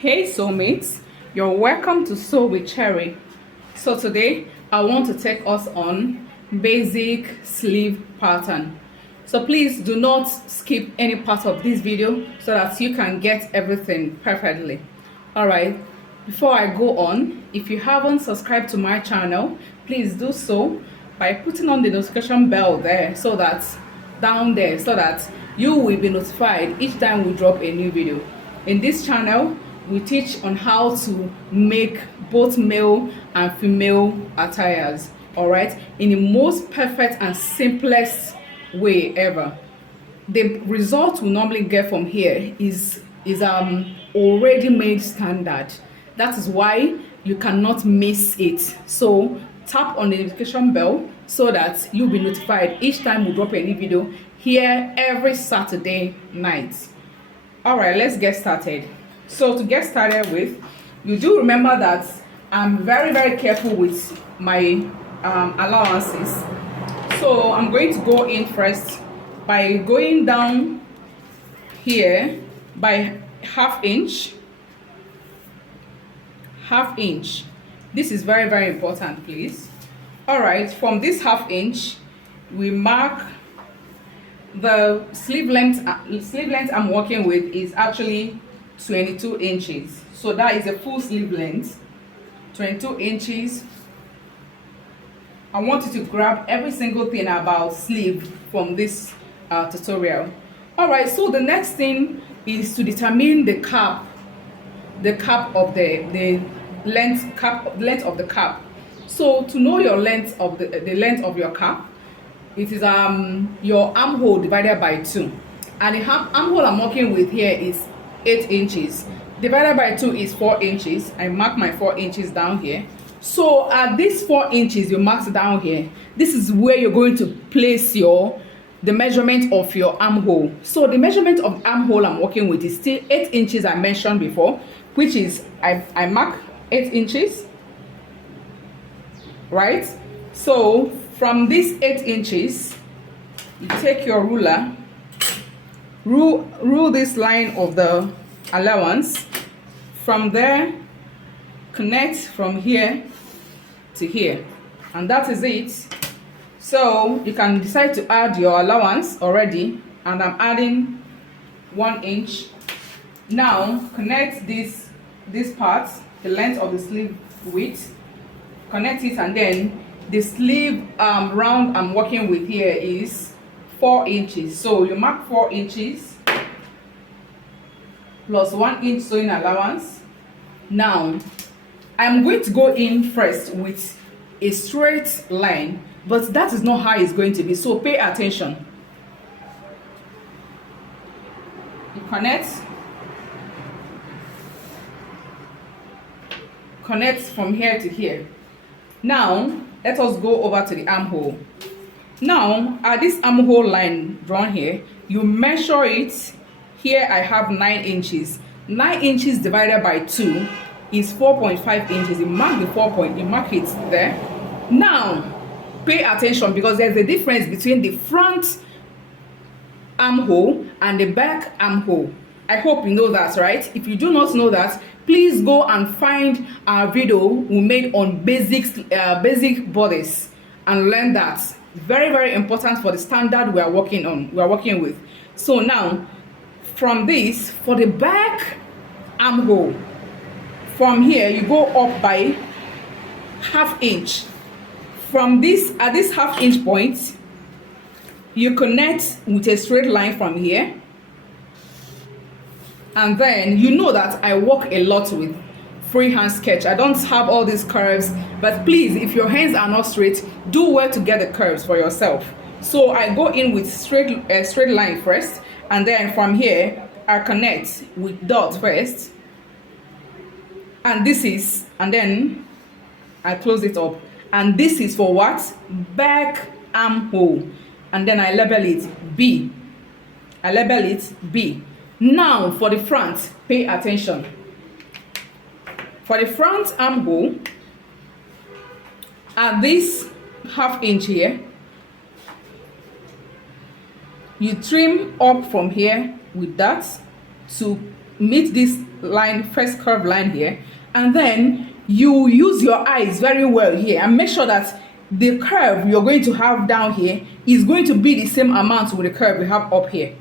Hey soulmates, you're welcome to Sew with Cherry. So today I want to take us on basic sleeve pattern. So please do not skip any part of this video so that you can get everything perfectly. Alright, before I go on, if you haven't subscribed to my channel, please do so by putting on the notification bell there so that you will be notified each time we drop a new video. In this channel, we teach on how to make both male and female attires, all right, in the most perfect and simplest way ever. The result we normally get from here is already made standard. That is why you cannot miss it. So tap on the notification bell so that you'll be notified each time we drop a new video here every Saturday night. All right, let's get started. So to get started with, you do remember that I'm very careful with my allowances. So I'm going to go in first by going down here by half inch. This is very important, please. All right, from this half inch we mark the sleeve length. I'm working with is actually 22 inches, so that is a full sleeve length, 22 inches. I want you to grab every single thing about sleeve from this tutorial. All right, so the next thing is to determine the cap of the length of the cap. So to know your length of the length of your cap, it is your armhole divided by 2, and the armhole I'm working with here is 8 inches divided by 2 is 4 inches. I mark my 4 inches down here. So at this 4 inches you marked down here, this is where you're going to place the measurement of your armhole. So the measurement of armhole I'm working with is still 8 inches I mentioned before, which is I mark 8 inches, right? So from these 8 inches, you take your ruler, rule this line of the allowance. From there, connect from here to here, and that is it. So you can decide to add your allowance already, and I'm adding 1 inch. Now connect this part, the length of the sleeve width, connect it, and then the sleeve round I'm working with here is 4 inches. So you mark 4 inches plus 1 inch sewing allowance. Now I'm going to go in first with a straight line, but that is not how it's going to be, so pay attention. You connect from here to here. Now let us go over to the armhole. Now at this armhole line drawn here, you measure it. Here I have 9 inches. 9 inches divided by 2 is 4.5 inches. You mark the 4 point, you mark it there. Now pay attention, because there's a difference between the front armhole and the back armhole. I hope you know that, right? If you do not know that, please go and find our video we made on basic bodice and learn that. Very important for the standard we are working with. So now from this, for the back armhole, from here you go up by half inch. From this, at this half inch point, you connect with a straight line from here. And then you know that I work a lot with freehand sketch. I don't have all these curves, but please, if your hands are not straight, do well to get the curves for yourself. So I go in with straight line first, and then from here I connect with dot first, and then I close it up, and this is for what? Back armhole. And then I label it B. Now for the front, pay attention. For the front armhole, at this half inch here, you trim up from here with that to meet this line, first curved line here, and then you use your eyes very well here and make sure that the curve you're going to have down here is going to be the same amount with the curve you have up here.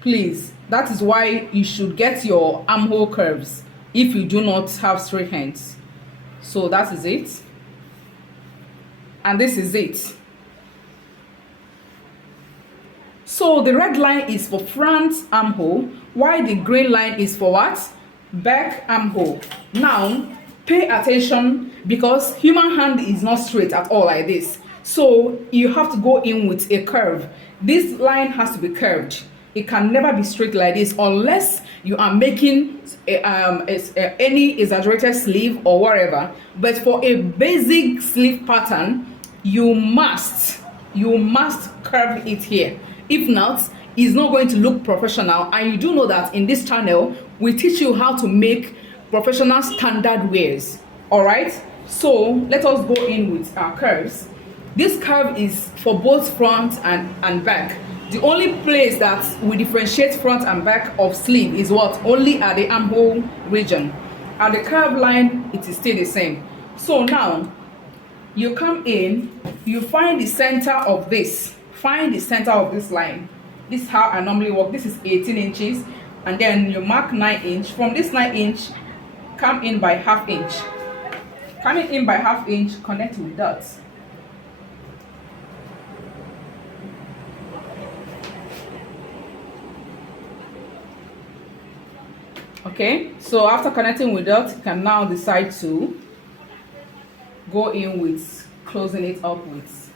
Please, that is why you should get your armhole curves if you do not have straight hands. So that is it, and this is it. So the red line is for front armhole, while the green line is for what? Back armhole. Now pay attention, because human hand is not straight at all like this, so you have to go in with a curve. This line has to be curved. It can never be straight like this unless you are making any exaggerated sleeve or whatever. But for a basic sleeve pattern, you must curve it here. If not, it's not going to look professional. And you do know that in this channel we teach you how to make professional standard wears. All right, so let us go in with our curves. This curve is for both front and back. The only place that we differentiate front and back of sleeve is what? Only at the armhole region. At the curve line, it is still the same. So now you come in, you find the center of this. Find the center of this line. This is how I normally work. This is 18 inches, and then you mark 9 inch. From this 9 inch, come in by ½ inch. Coming in by ½ inch, connect with dots. Okay, so after connecting with dots, you can now decide to go in with closing it up with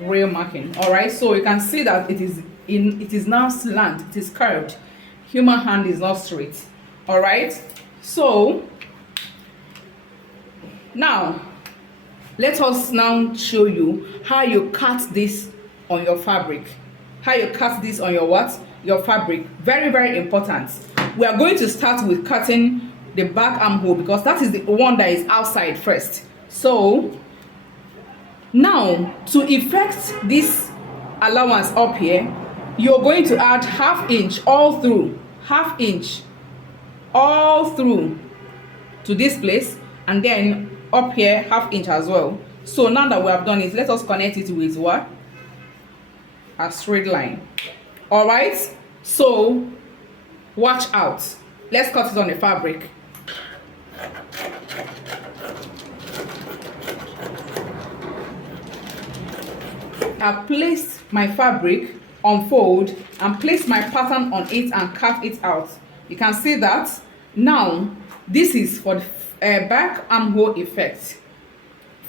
rail marking. All right, so you can see that it is now slant, it is curved. Human hand is not straight. All right, so now let us now show you how you cut this on your fabric. How you cut this on your what? Your fabric. Very, very important. We are going to start with cutting the back armhole, because that is the one that is outside first. So now to effect this allowance up here, you're going to add ½ inch all through, ½ inch all through to this place, and then up here ½ inch as well. So now that we have done it, let us connect it with what? A straight line. All right, so watch out. Let's cut it on the fabric. I placed my fabric on fold and placed my pattern on it and cut it out. You can see that. Now this is for the back armhole effect.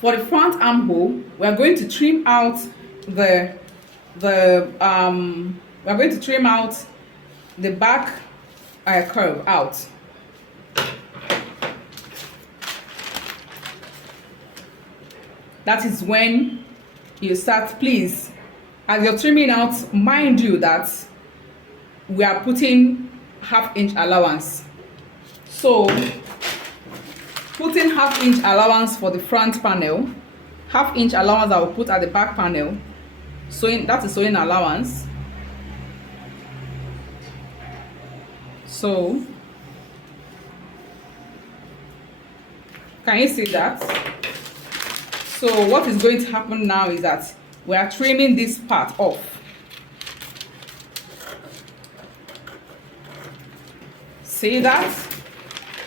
For the front armhole, we are going to trim out the back curve out. That is when you start. Please, as you're trimming out, mind you that we are putting ½ inch allowance. So putting ½ inch allowance for the front panel, ½ inch allowance I will put at the back panel. Sewing, that is sewing allowance. So can you see that? So what is going to happen now is that we are trimming this part off. See that?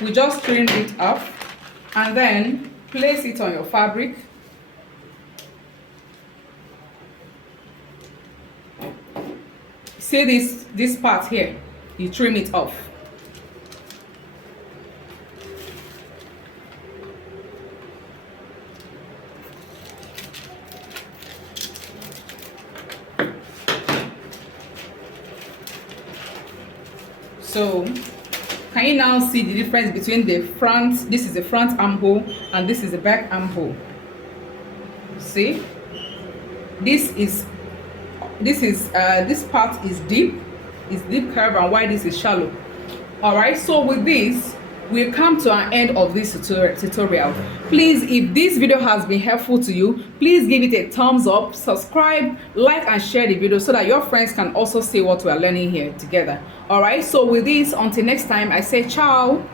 We just trimmed it off, and then place it on your fabric. See this part here, you trim it off. So can you now see the difference between the front? This is the front armhole and this is the back armhole. See, this part is deep curve, and why this is shallow. All right, so with this we come to an end of this tutorial. Please, if this video has been helpful to you, please give it a thumbs up, subscribe, like and share the video so that your friends can also see what we are learning here together. All right, so with this, until next time, I say ciao.